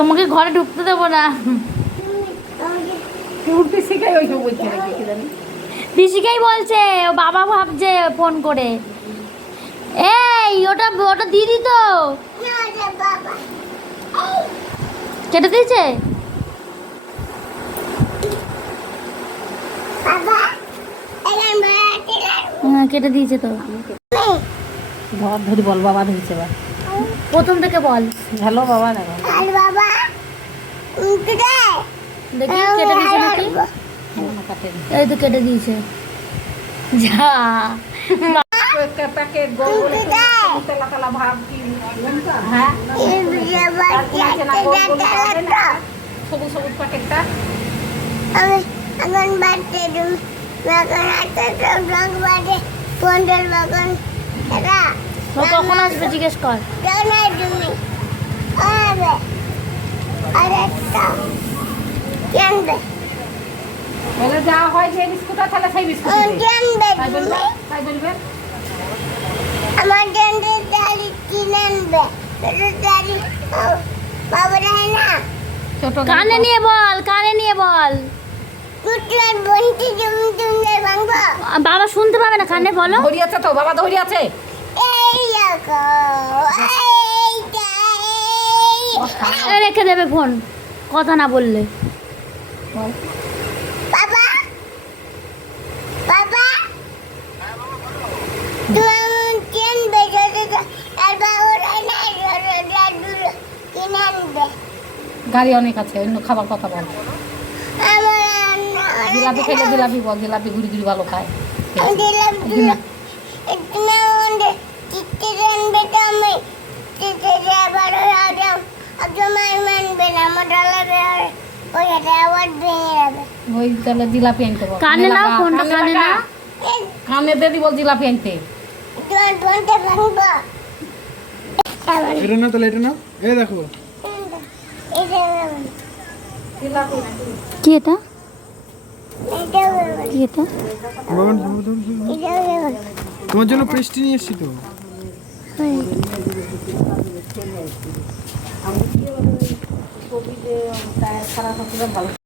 ওকে ঘরে ঢুকতে দেবো না। পিসিকেই বলছে ও বাবা ভাবছে ফোন করে। এই ওটা ওটা দিদি তো। কেটে দিয়েছে? হ্যাঁ কেটে দিয়েছে তো। ধর ধরি বল বাবা ধরছে এবার। প্রথম থেকে বল। হ্যালো বাবা না হ্যালো দেখো দেখি কেটে দিয়েছে নাকি? এই তো কেটে দিয়েছে। যা। হ্যাঁ? সবুজ সবুজ প্যাকেটটা এখন বাড়তে তুমি হাতে রং বাড়ে পন্ডল বাগান এটা ও কখন আসবে জিজ্ঞেস কর। জানাই তুমি আরে আরেকটা জানবে বলে যা হয় যে বিস্কুট তাহলে সেই বিস্কুট তাই বলবে? তাই বলবে? আমার জানতে দাড়ি কিনে আনবে দাড়ি বাবা না ছোট কানে নিয়ে বল। কানে নিয়ে বল। বাবা শুনতে পাবে না কানে বলো। ধরি আছে তো বাবা ধরি আছে রেখে দেবে ফোন। কথা না বললে। বাবা বাবা গাড়ি অনেক আছে অন্য খাবার কথা বল। জিলাপি খেলে জিলাপি বল জিলাপি ঘুরি ঘুরি ভালো খায়। ওই হাতে আবার ভেঙে যাবে ওই তাহলে জিলাপি আনতে বল। কানে নাও, ফোনটা কানে। এই কানে দিয়ে দিব জিলাপি আনতে। তোমার ফোনটা ভাঙবো। এটা না তাহলে এটা না এই দেখো। এটা কি এটা? এটা কি এটা। এটা তোমার জন্য পেস্ট্রি নিয়ে এসছি তো। খারাপ ভালো।